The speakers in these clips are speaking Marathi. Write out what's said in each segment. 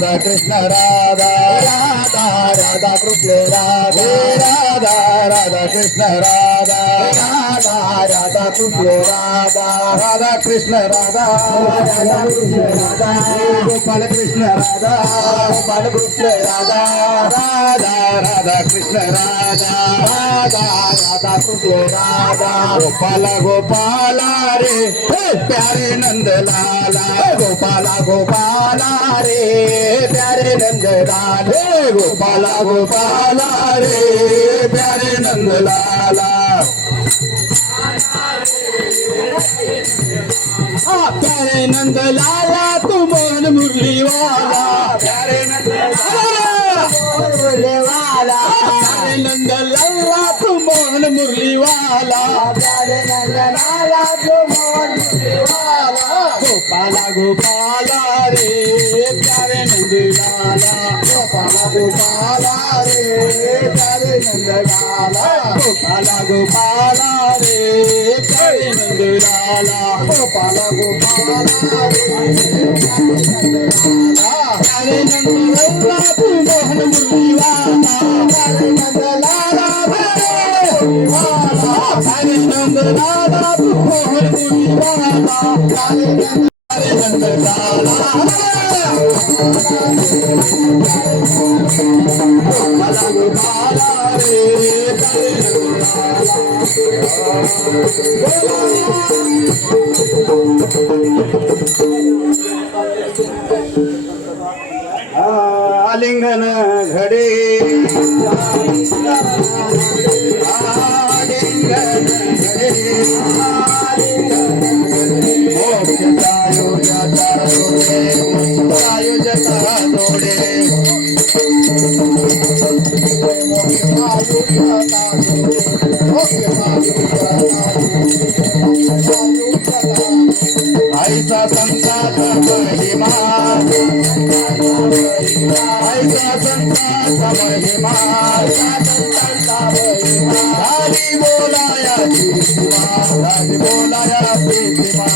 राधा कृष्ण राधा राधा राधा कृष्ण राधा राधा राधा कृष्ण राधा राधा राधा कृष्ण राधा राधा कृष्ण राधा राधा कृष्ण राधा गोपाल कृष्ण राधा गोपाल कृष्ण राधा राधा राधा कृष्ण राधा राधा राधा कृष्ण राधा गोपाल गोपाला रे प्यारे नंद लाला गोपाला गोपाला रे प्यारे नंद लाला गोपाला गोपाला रे प्यारे नंद लाला प्यारे नंद लाला तू मोहन मुरली वाला प्यारे नंद वाला प्यारे नंद लाला तू मोहन मुरली वाला प्यारे नंद लाला तू मोहन मुरली वाला गोपाला गोपाला रे प्यारे नंद लाला गोपाला गोपाला रे प्यारे नंद लाला गोपाला गोपाला रे प्यारे नंद लाला गोपाला गोपाला रे प्यारे नंद लाला तू मोहन मुरली वाला प्यारे नंद लाला प्यारे नंद लाला तू मोहन मुरली वाला प्यारे नंद लाला गोपाला गोपाला रे आलिंगन घडे आलिंगन घडे मोक्षायोजता जोडे ऐसा संताचा महिमा ऐसा संताचा महिमा झाली बोलाया सीमा झाली बोलाया सीमा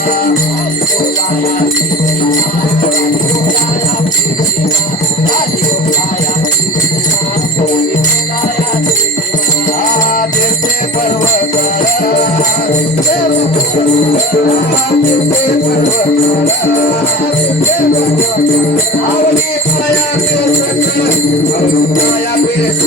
देते पर्वत आवडी पाया पे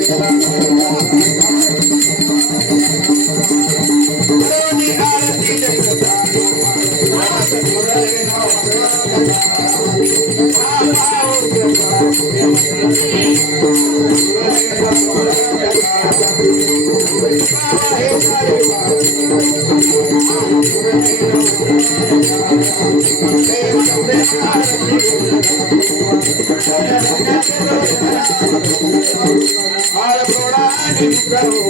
Thank you. हार थोडा आणि करू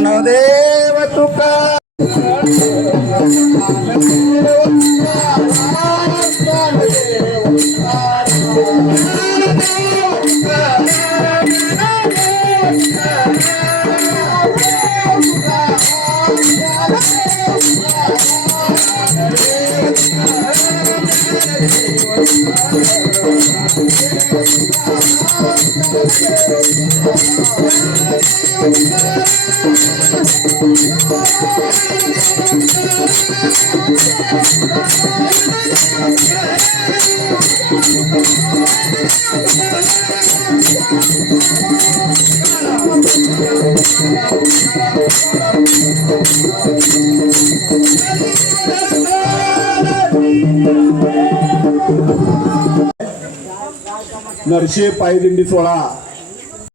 ज्ञानदेव तुका नरशे पायदिंडी सोहळा